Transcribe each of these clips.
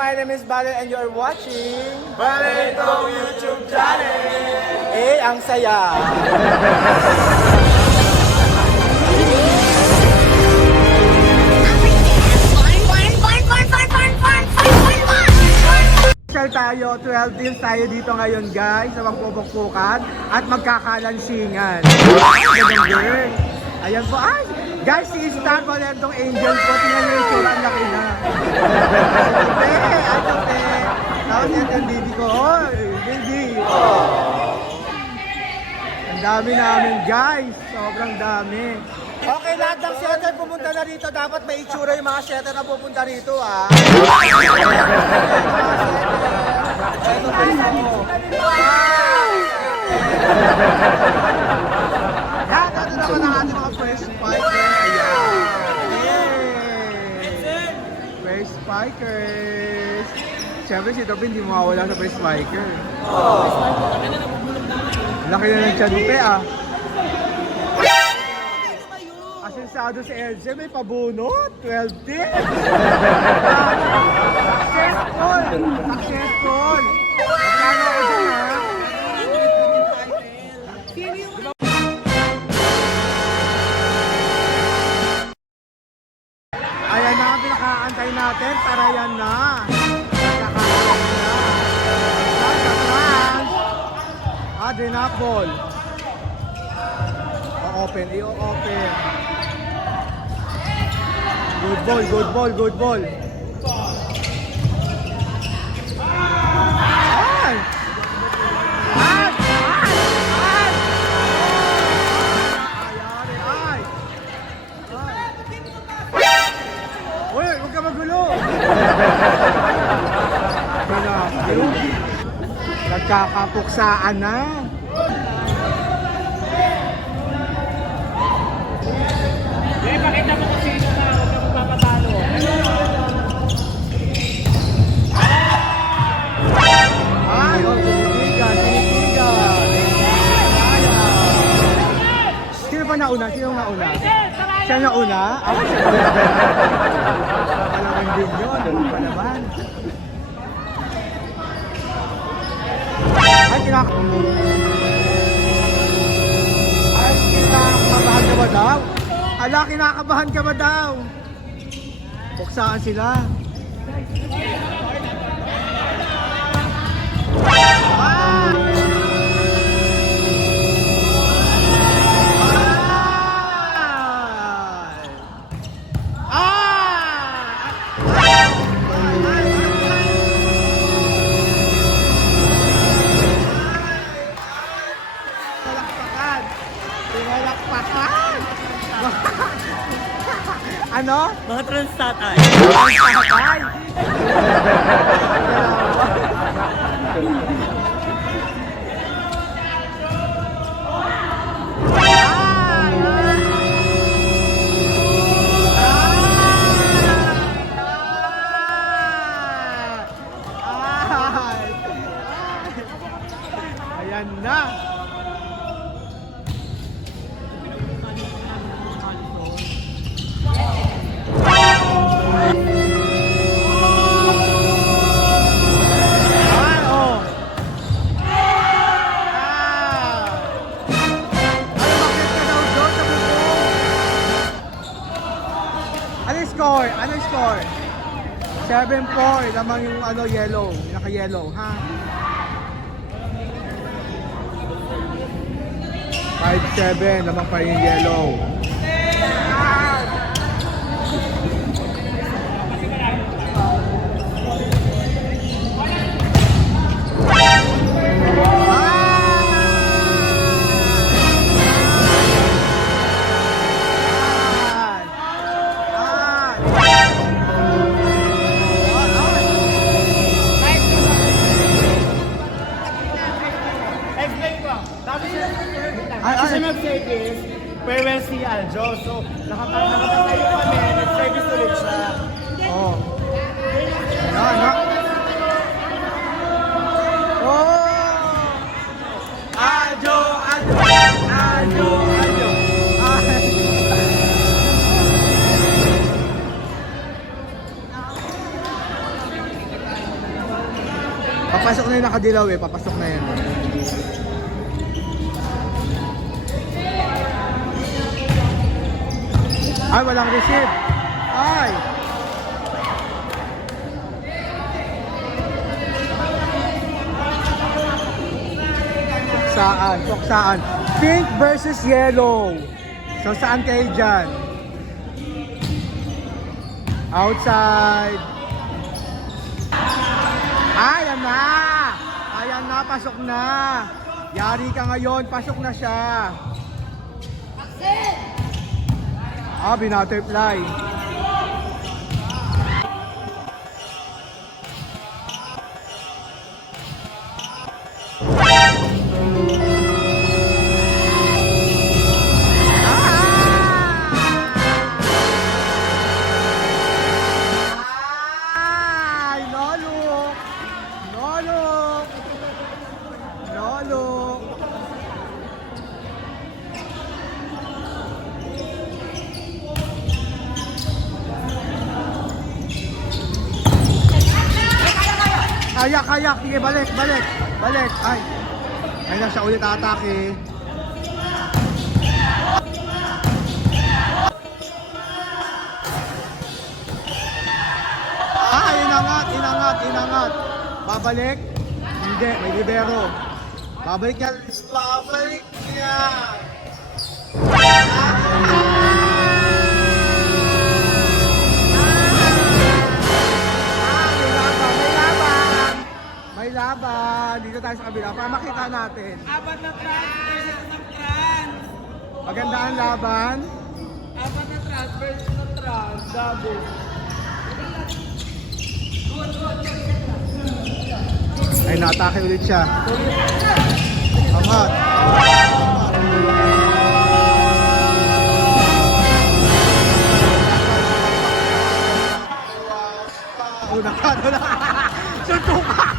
My name is Valen and you're watching Balentong YouTube channel! Eh, ang saya! Special tayo, 12 deals tayo dito ngayon guys sa magpupukpukan at magkakalansingan. Ganun girl. Ayan po, ay! Guys, si Star Valentong Angel po, tingnan nyo yung sura, ang laki na. Ate, ate, ate. Tapos ito yung baby ko, oy, baby. Ang dami namin guys, sobrang dami. Okay, lahat ng shelter pumunta na rito. Dapat may itsura yung mga shelter na pupunta rito, ah. Ito Lahat, ano naman ang Spikers. Siyempre si Topi hindi mawawala sa first spiker. Laki na ng chanupe ah. Asensado si LJ, may pabunot. 12 din. Successful. Successful. Magkano pinakaantay natin. Tara yan na. Pinakaantay na. Ah, dinapol. O-open, i-open. Good ball, good ball, good ball. Pinapil. Nagkakapuksaan na. Eh, pakita mo kung sino na huwag ka magpapatalo. Ay, oh, tinitigan, tinitigan. Sino pa nauna? Sino nauna? Siya nauna? Ako siya nauna. Din yun. Ano pa naman? Ay, kinak... Ay, kinakabahan ka ba daw? Ala, kinakabahan ka ba daw? Buksaan sila. Ah! Mga score? Ano score? 7-4. Lamang yung ano, yellow. Naka-yellow, ha? 5-7. Lamang pa yung yellow. Yung nakadilaw eh. Papasok na yan. Ay, walang receive. Ay! Saan? Sok saan? Pink versus yellow. So saan kayo dyan? Outside. Ayan na! Pasok na. Yari ka ngayon, pasok na siya. Ah, binutterfly. Kaya, kaya. Sige, balik, balik. Balik. Ay. Ay na siya ulit atake. Ah, inangat, inangat, inangat. Babalik? Hindi, may libero. Babalik yan. Babalik yan. May laban. Dito tayo sa kabila para makita natin. Apat na trans versus ng trans. Maganda ang laban. Apat na trans versus ng trans. Double. Ay, naatake ulit siya. Angat. Una ka, una Suntukan!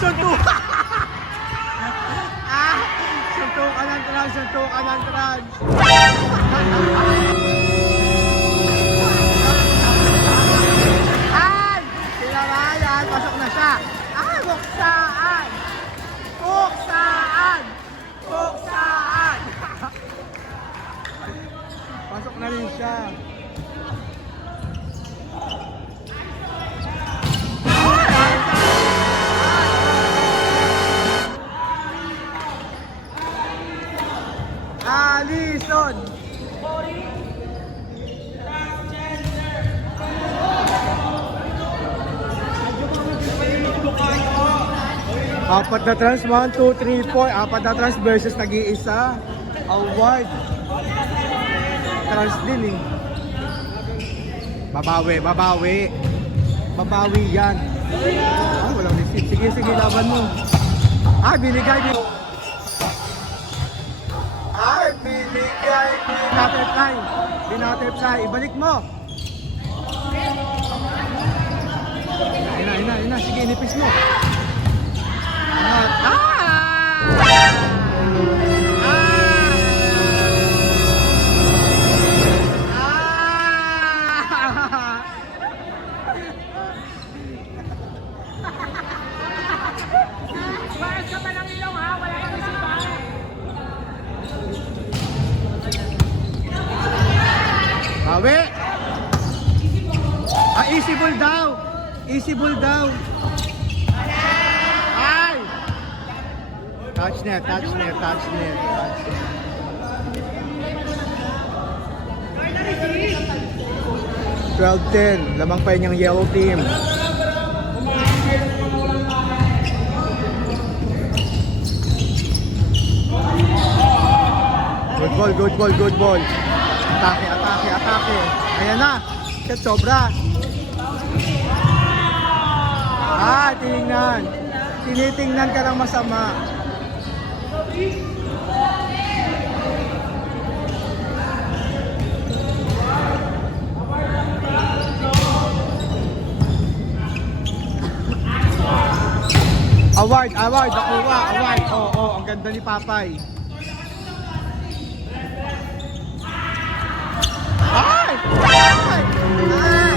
Suntukan! Ah! Suntukan ng trans, suntukan ng trans. Apat na trans, 1, 2, 3, 4. Apat na trans versus nag-iisa. Award. Trans din eh. Babawi, babawi. Babawi yan. Ah, walang receipt. Sige, sige, laban mo. Ah, binigay din. Ay, binigay. Binutterfly. Binutterfly. Ibalik mo. Ina, ina, ina. Sige, inipis mo. Bawi! Ah, easy ball daw! Easy ball daw! Ay! Touch net, touch net, touch net, touch net. Twelve ten, lamang pa yun yung yellow team. Good ball, good ball, good ball. Atake, atake, atake. Ayan na. Shit, sobra. Ah, tingnan. Tinitingnan ka ng masama. Award, award, nakuha, award. Oo, oh, oh, ang ganda ni Papay. Ay! Ay! Ay!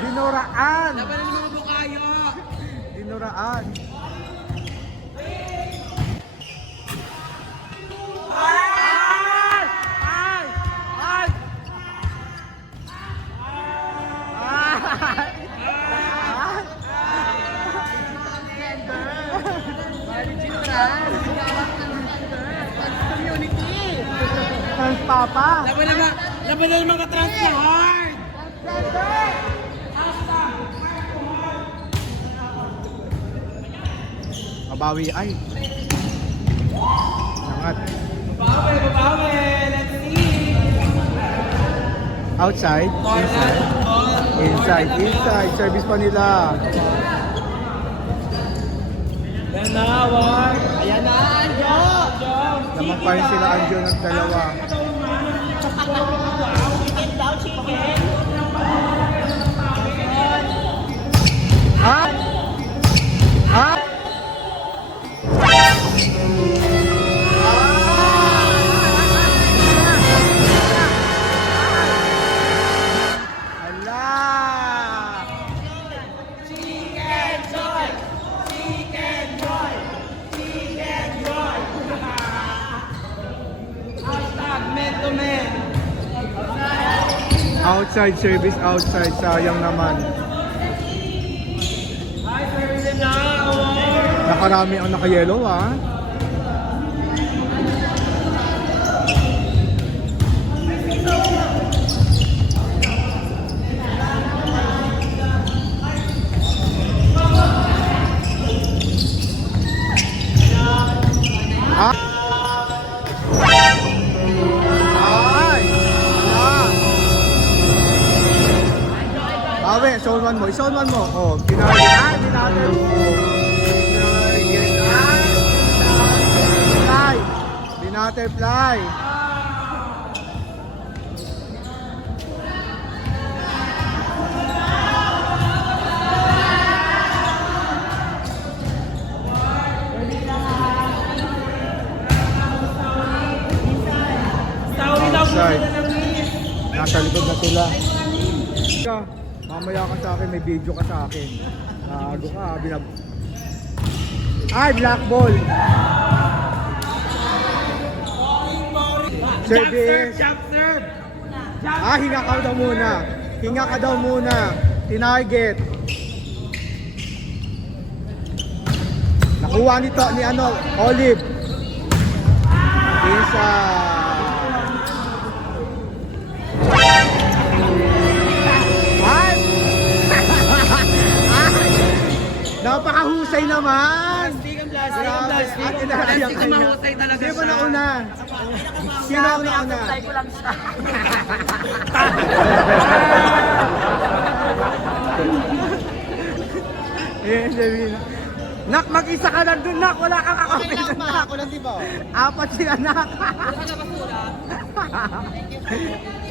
Dinuraan. Laban ng mga bukayo. Dinuraan. Ang papa. Laban ng mga, laban ng mga transport. Mabawi ay. Angat. Babawi, babawi. Let's see. Outside. Inside. Inside. Inside. Service pa nila. Yan na, War. Ayan na, Anjo. Naman pa rin sila Anjo ng dalawa. Outside service, outside. Sayang naman. Nakarami ang naka-yellow. Ah! Zone 1 mo. Zone 1 mo. Oh, pinali. Ay, pinali. Fly. Binaterfly. Tawi mamaya ka sa akin, may video ka sa akin. Gago ka, binab... Ay, black ball! Service! jump serve. Ah, hinga ka daw muna. Hinga ka daw muna. Tinarget. Nakuha nito ni ano, Olive. Isa. Napakahusay naman! Plastic ang plastic ang plastic. At inaayak Plastic ka ang niya. mahusay talaga Sino siya. na una? Sino ang nauna? ko lang siya. Eh, sabi na. Nak, mag-isa ka lang dun, Nak. Wala kang kakampi na, Nak. Ako lang di ba? Apat sila, Nak.